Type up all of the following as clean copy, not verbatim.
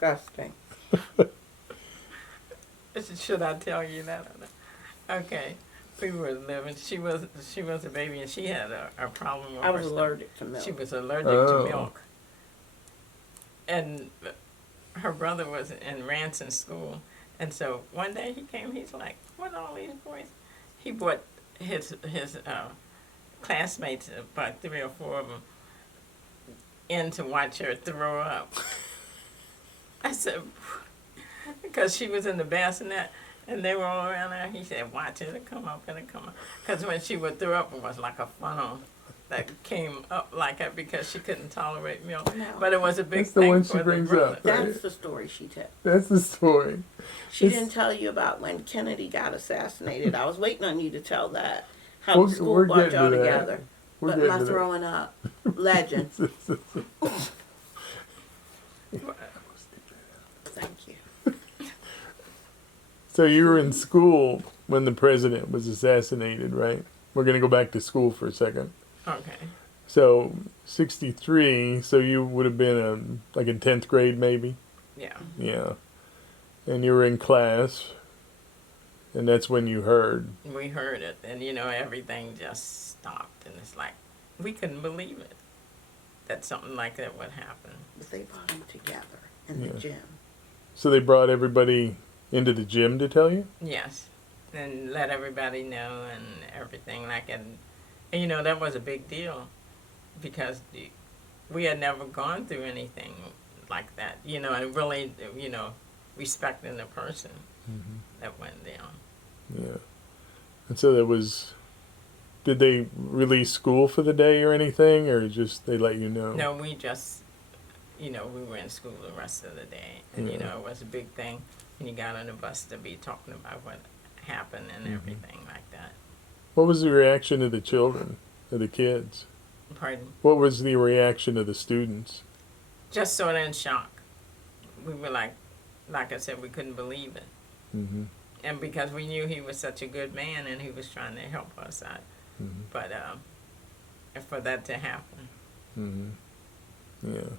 disgusting. Should I tell you that? Okay. We were living. She was a baby, and she had a problem with I was her allergic to milk. She was allergic to milk, and her brother was in Ranson school, and so one day he came. He's like, "What are all these boys?" He brought his classmates, about 3 or 4 of them, in to watch her throw up. I said, because she was in the bassinet. And they were all around her. He said, "Watch it, it'll come up, it'll come up." Because when she would throw up, it was like a funnel that came up like that because she couldn't tolerate milk. No. But it was a big thing for the brother. That's the story she tells. That's the story. She didn't tell you about when Kennedy got assassinated. I was waiting on you to tell that. How the school brought y'all together. But my throwing up. Legend. Thank you. So you were in school when the president was assassinated, right? We're going to go back to school for a second. Okay. So 63, so you would have been like in 10th grade maybe? Yeah. Yeah. And you were in class, and that's when you heard. We heard it, and everything just stopped, and it's like, we couldn't believe it, that something like that would happen. But they brought them together in the gym. So they brought everybody into the gym to tell you? Yes, and let everybody know and everything like it. And that was a big deal because we had never gone through anything like that, and really, respecting the person that went down. Yeah. And so did they release school for the day or anything, or just they let you know? No, we just, we were in school the rest of the day, and it was a big thing. And you got on the bus to be talking about what happened and everything like that. What was the reaction of the children, of the kids? Pardon? What was the reaction of the students? Just sort of in shock. We were like I said, we couldn't believe it. Mm-hmm. And because we knew he was such a good man and he was trying to help us out. Mm-hmm. But for that to happen. Mm-hmm. Yeah.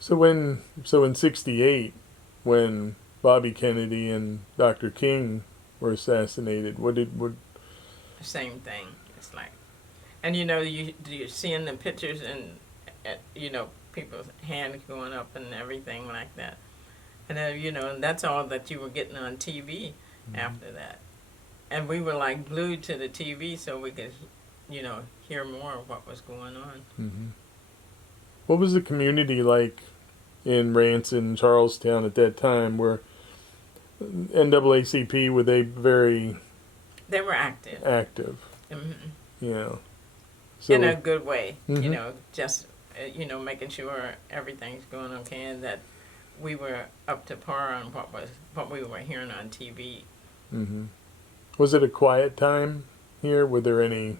So in 68, when Bobby Kennedy and Dr. King were assassinated, what? Same thing. It's like, and you're seeing the pictures and people's hands going up and everything like that, and then that's all that you were getting on TV after that, and we were like glued to the TV so we could hear more of what was going on. Mm-hmm. What was the community like in Ranson, Charlestown at that time? Where NAACP, were they very... They were active. Active. Mm-hmm. Yeah. So, in a good way, just, making sure everything's going okay and that we were up to par on what we were hearing on TV. Mm-hmm. Was it a quiet time here? Were there any...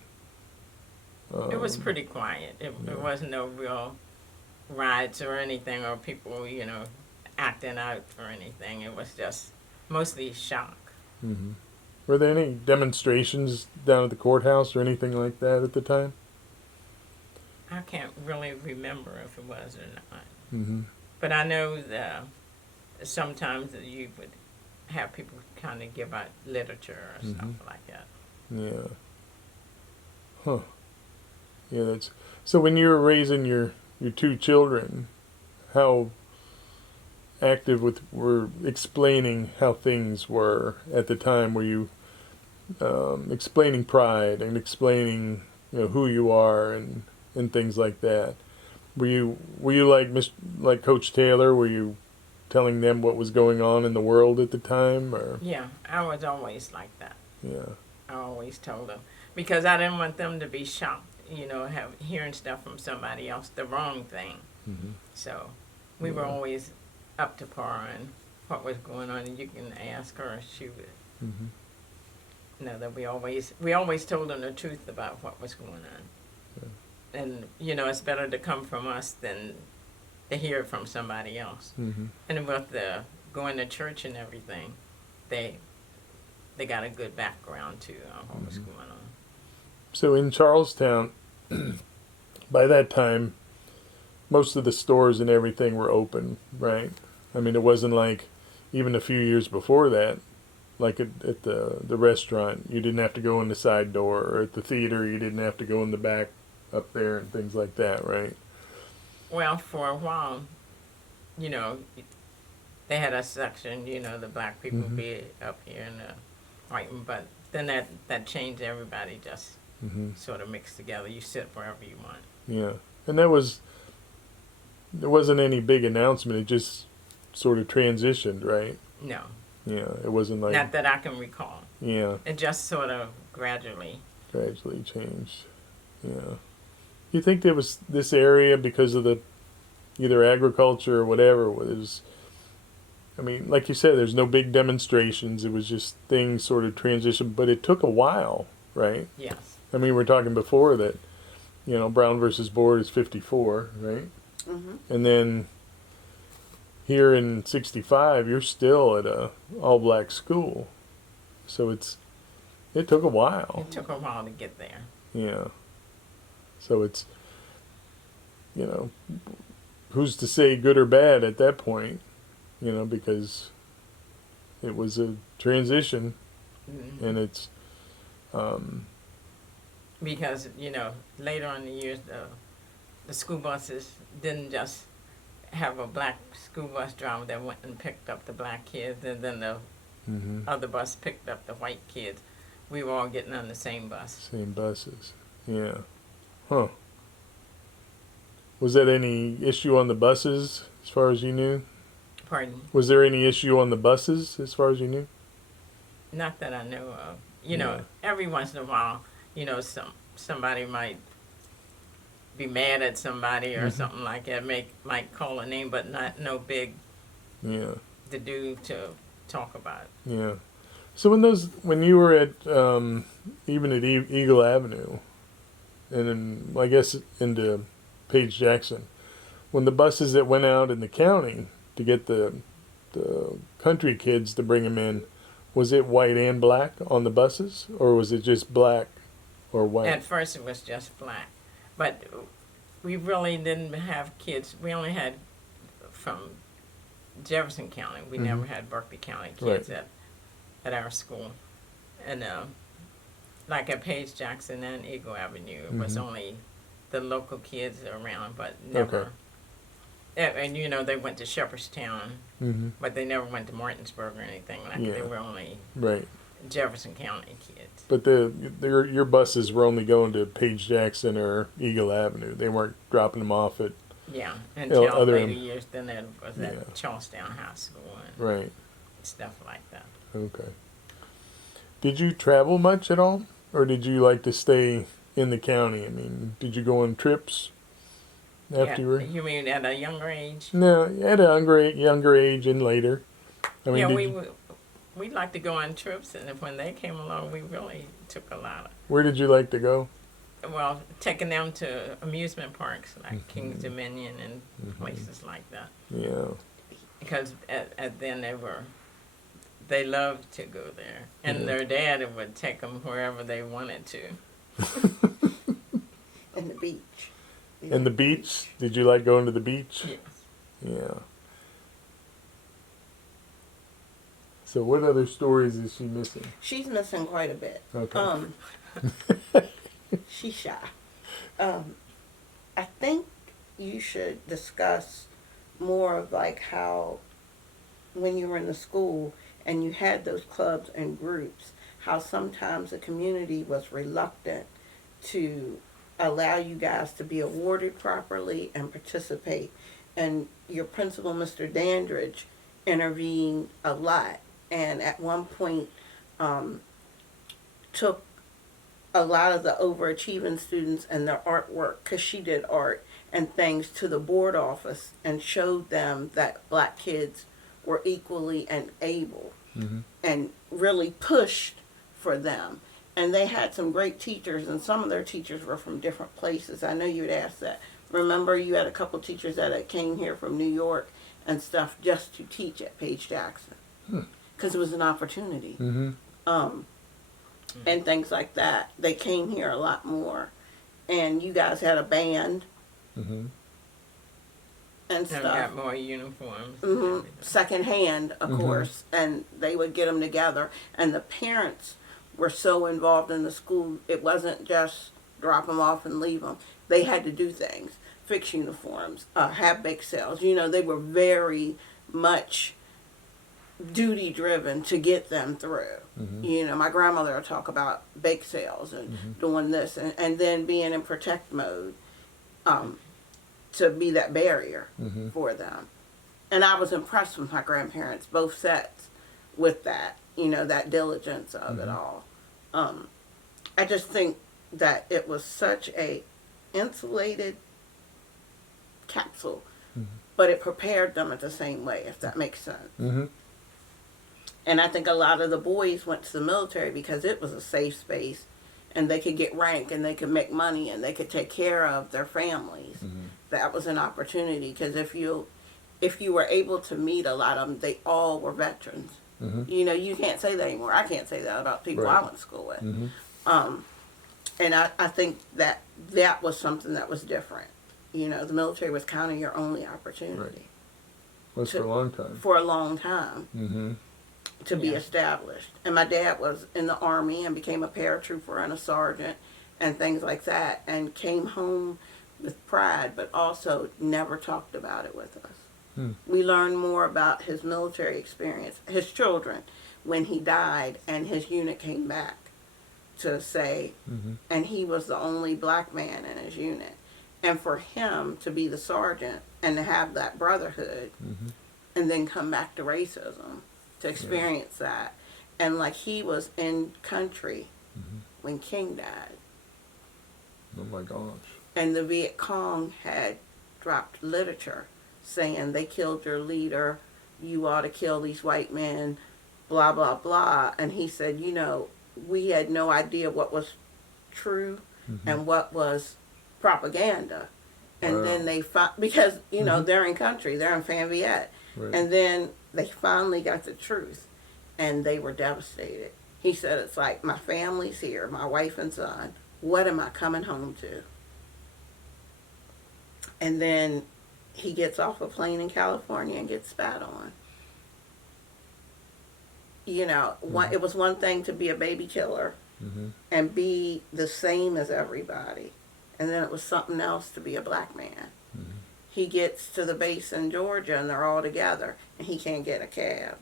it was pretty quiet. It wasn't no real riots or anything or people, acting out or anything. It was just mostly shock. Mm-hmm. Were there any demonstrations down at the courthouse or anything like that at the time? I can't really remember if it was or not. Mm-hmm. But I know that sometimes you would have people kind of give out literature or stuff like that. Yeah. Huh. Yeah, that's... So when you were raising your 2 children, how active were explaining how things were at the time? Were you explaining pride and explaining who you are and things like that? Were you like Coach Taylor? Were you telling them what was going on in the world at the time, or? Yeah, I was always like that. Yeah. I always told them because I didn't want them to be shocked. Hearing stuff from somebody else, the wrong thing. Mm-hmm. So we were always up to par on what was going on, and you can ask her; she would know that we always told them the truth about what was going on. Yeah. And it's better to come from us than to hear it from somebody else. Mm-hmm. And with the going to church and everything, they got a good background too on what was going on. So in Charlestown, by that time, most of the stores and everything were open, right? I mean, it wasn't like even a few years before that, like at the restaurant, you didn't have to go in the side door, or at the theater, you didn't have to go in the back up there and things like that, right? Well, for a while, you know, they had a section, you know, the black people Mhm. be up here and the white, but then that changed. Everybody just sort of mixed together. You sit wherever you want. Yeah, and there wasn't any big announcement. It just sort of transitioned, right? No, Yeah, it wasn't like, not that I can recall. yeah, It just sort of gradually. gradually changed. Yeah. You think there was this area because of the either agriculture or whatever was, I mean, like you said, there's no big demonstrations. It was just things sort of transitioned, but it took a while, right? Yes. I mean, we were talking before that, you know, Brown versus Board is 54, right? Mm-hmm. And then here in 65, you're still at a all-black school. So it took a while. It took a while to get there. Yeah. So it's, you know, who's to say good or bad at that point, you know, because it was a transition Mm-hmm. and it's, Because, you know, later in the years, the school buses didn't just have a black school bus driver that went and picked up the black kids, and then the mhm, other bus picked up the white kids. We were all getting on the same bus. same buses. Yeah. Huh. Was that any issue on the buses as far as you knew? Pardon? Was there any issue on the buses as far as you knew? Not that I know of. You know, Yeah. every once in a while, you know, somebody might be mad at somebody or Mhm. something like that. Might call a name, but no big Yeah. to do to talk about. Yeah. So when you were at even at Eagle Avenue, and then I guess into Page Jackson, when the buses that went out in the county to get the country kids to bring them in, was it white and black on the buses, or was it just black or white? At first, it was just black, but we really didn't have kids. We only had from Jefferson County. We Mhm. never had Berkeley County kids Right. at our school, and like at Page Jackson and Eagle Avenue, it was Mhm. only the local kids around, but never. Okay. And you know, they went to Shepherdstown, Mm-hmm. but they never went to Martinsburg or anything like that. Yeah. They were only Right. Jefferson County kids. But your buses were only going to Page Jackson or Eagle Avenue. They weren't dropping them off at Yeah, until other later than- years, then it was at Yeah. Charlestown High School and right. stuff like that. Okay. Did you travel much at all, or did you like to stay in the county? I mean, did you go on trips after you were? You mean at a younger age? No, at a younger age and later. I mean, Yeah, did we'd like to go on trips, and when they came along, we really took a lot of. where did you like to go? Well, taking them to amusement parks like Mhm. King's Dominion and Mhm. places like that, Yeah. because at then they loved to go there, and Yeah. their dad would take them wherever they wanted to. And the beach. And the beach? Did you like going to the beach? Yes. Yeah. So what other stories is she missing? She's missing quite a bit. Okay. She's shy. I think you should discuss more of like how when you were in the school and you had those clubs and groups, how sometimes the community was reluctant to allow you guys to be awarded properly and participate. And your principal, Mr. Dandridge, intervened a lot, and at one point took a lot of the overachieving students and their artwork, because she did art and things, to the board office and showed them that black kids were equally and able, Mm-hmm. and really pushed for them. And they had some great teachers, and some of their teachers were from different places. I know you'd asked that. Remember, you had a couple teachers that came here from New York and stuff just to teach at Page Jackson, because it was an opportunity. Mm-hmm. And things like that. They came here a lot more. And you guys had a band, Mm-hmm. and And stuff. got more uniforms. And everything. Secondhand, of course, and they would get them together. And the parents were so involved in the school, it wasn't just drop them off and leave them. They had to do things, fix uniforms, have bake sales. You know, they were very much duty driven to get them through. You know, my grandmother would talk about bake sales and doing this, and then being in protect mode to be that barrier for them. And I was impressed with my grandparents, both sets, with that, you know, that diligence of it all. I just think that it was such a insulated capsule, but it prepared them at the same way, if that makes sense. And I think a lot of the boys went to the military because it was a safe space, and they could get rank, and they could make money, and they could take care of their families. That was an opportunity, because if you were able to meet a lot of them, they all were veterans. You know, you can't say that anymore. I can't say that about people I went to school with. And I think that was something that was different. You know, the military was kind of your only opportunity. Was for a long time. For a long time. To be established. And my dad was in the Army and became a paratrooper and a sergeant and things like that, and came home with pride, but also never talked about it with us. We learned more about his military experience, his children, when he died and his unit came back to say, and he was the only black man in his unit. And for him to be the sergeant and to have that brotherhood and then come back to racism, to experience that. And like, he was in country when King died. Oh my gosh. And the Viet Cong had dropped literature saying they killed your leader, you ought to kill these white men, blah, blah, blah. And he said, you know, we had no idea what was true and what was propaganda. And then they because, you know, they're in country, they're in Fan Viet. And then they finally got the truth, and they were devastated. He said, it's like, my family's here, my wife and son, what am I coming home to? And then he gets off a plane in California and gets spat on. You know, it was one thing to be a baby killer and be the same as everybody. And then it was something else to be a black man. He gets to the base in Georgia, and they're all together, and he can't get a cab.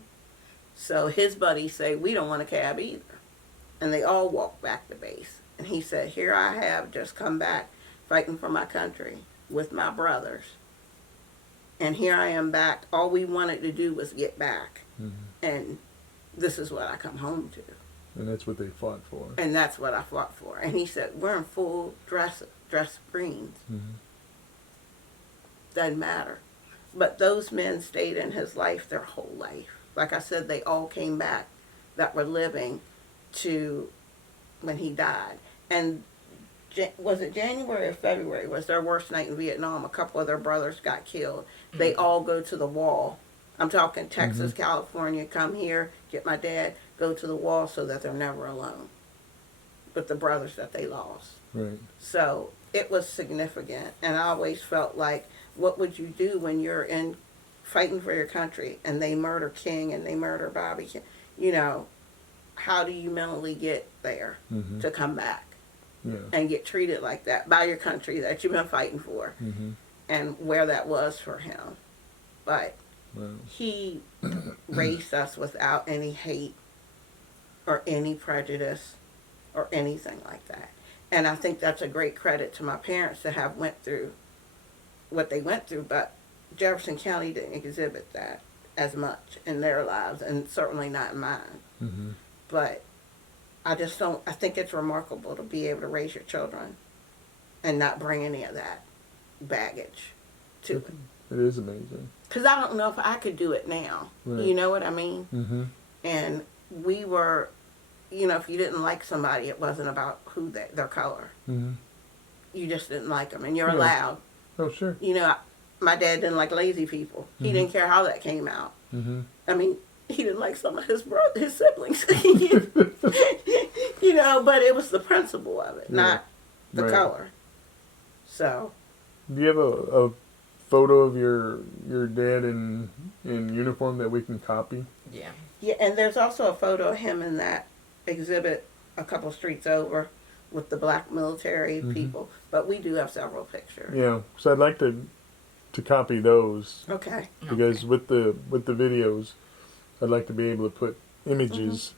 So his buddies say, we don't want a cab either. And they all walk back to base. And he said, here I have just come back fighting for my country with my brothers. And here I am back. All we wanted to do was get back. And this is what I come home to. And that's what they fought for. And that's what I fought for. And he said, we're in full dress greens. Doesn't matter. But those men stayed in his life their whole life. Like I said, they all came back that were living to when he died. And was it January or February was their worst night in Vietnam. A couple of their brothers got killed. They all go to the wall. I'm talking Texas, California, come here, get my dad, go to the wall so that they're never alone with the brothers that they lost. So it was significant. And I always felt like, what would you do when you're in fighting for your country and they murder King and they murder Bobby King? You know, how do you mentally get there to come back and get treated like that by your country that you've been fighting for? And where that was for him. But he raised us without any hate or any prejudice or anything like that. And I think that's a great credit to my parents to have went through what they went through, but Jefferson County didn't exhibit that as much in their lives, and certainly not in mine. But I think it's remarkable to be able to raise your children and not bring any of that baggage to it. It is amazing. Because I don't know if I could do it now. You know what I mean? And we were, you know, if you didn't like somebody, it wasn't about their color. You just didn't like them, and you're allowed. Oh, sure. You know, my dad didn't like lazy people. He didn't care how that came out. I mean, he didn't like some of his siblings. You know, but it was the principle of it, not the color. So. Do you have a photo of your dad in uniform that we can copy? Yeah. Yeah, and there's also a photo of him in that exhibit a couple streets over with the black military people. But we do have several pictures. Yeah. So I'd like to copy those Okay. because with the videos, I'd like to be able to put images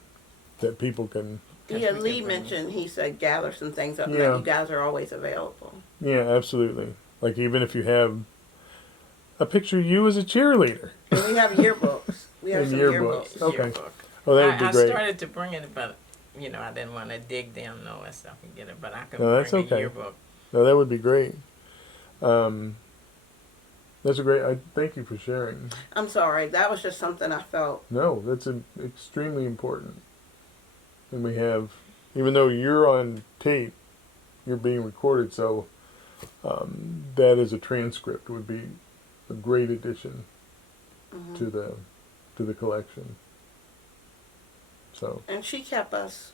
that people can. Yeah, Lee mentioned, he said gather some things up. Yeah. And you guys are always available. Yeah, absolutely. Like even if you have a picture of you as a cheerleader. And we have yearbooks. We have And some yearbooks. yearbooks. Okay. Yearbook. Oh, that would be I great. started to bring it, but I didn't want to dig down and all that stuff and get it. But I could No, that's bring okay. a yearbook. No, that would be great. That's a great. I thank you for sharing. I'm sorry. That was just something I felt. No, that's extremely important. And we have, even though you're on tape, you're being recorded, so that as a transcript would be a great addition to the collection. So. And she kept us.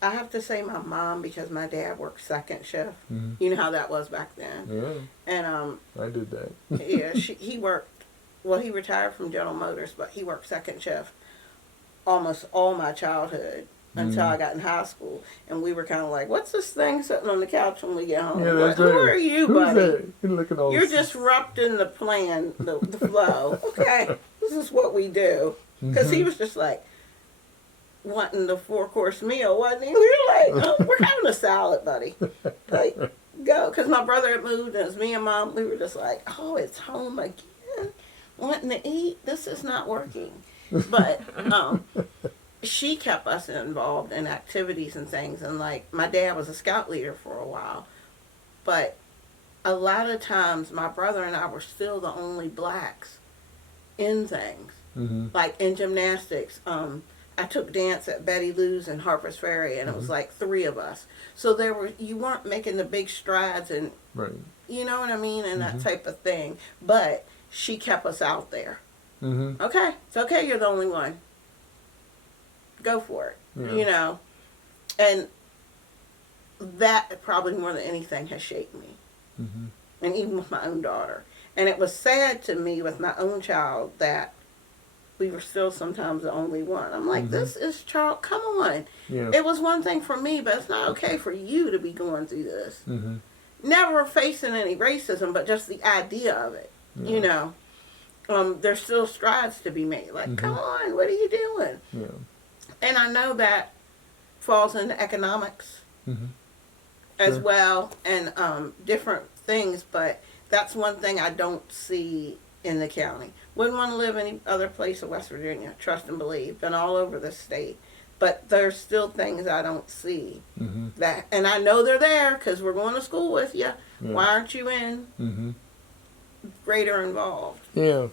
I have to say my mom, because my dad worked second shift. Mhm. You know how that was back then. Yeah, And I did that. yeah, he worked. Well, he retired from General Motors, but he worked second shift almost all my childhood until I got in high school. And we were kind of like, "What's this thing sitting on the couch when we get home? Yeah, that's Who right. are you, Who's buddy? that? You're looking all. You're disrupting the plan, the flow. Okay, this is what we do." Because he was just like wanting the 4-course meal, wasn't he? We were like, "Oh, we're having a salad, buddy. Like, go." Because my brother had moved, and it was me and Mom. We were just like, "Oh, it's home again, wanting to eat. This is not working." But she kept us involved in activities and things. And like, my dad was a scout leader for a while, but a lot of times my brother and I were still the only blacks in things. Like in gymnastics, I took dance at Betty Lou's in Harper's Ferry, and it was like 3 of us. So you weren't making the big strides, and Right. you know what I mean, and that type of thing. But she kept us out there. Okay, it's okay. You're the only one. Go for it. Yeah. You know, and that probably more than anything has shaped me, and even with my own daughter. And it was sad to me with my own child that we were still sometimes the only one. I'm like, this is Charles. Come on. Yeah. It was one thing for me, but it's not okay for you to be going through this. Never facing any racism, but just the idea of it. You know, there's still strides to be made. Like, come on, what are you doing? Yeah. And I know that falls into economics as Sure. well, and different things, but that's one thing I don't see in the county. Wouldn't want to live any other place in West Virginia, trust and believe. Been all over the state. But there's still things I don't see. That, and I know they're there because we're going to school with you. Yeah. Why aren't you in greater involved? Yeah.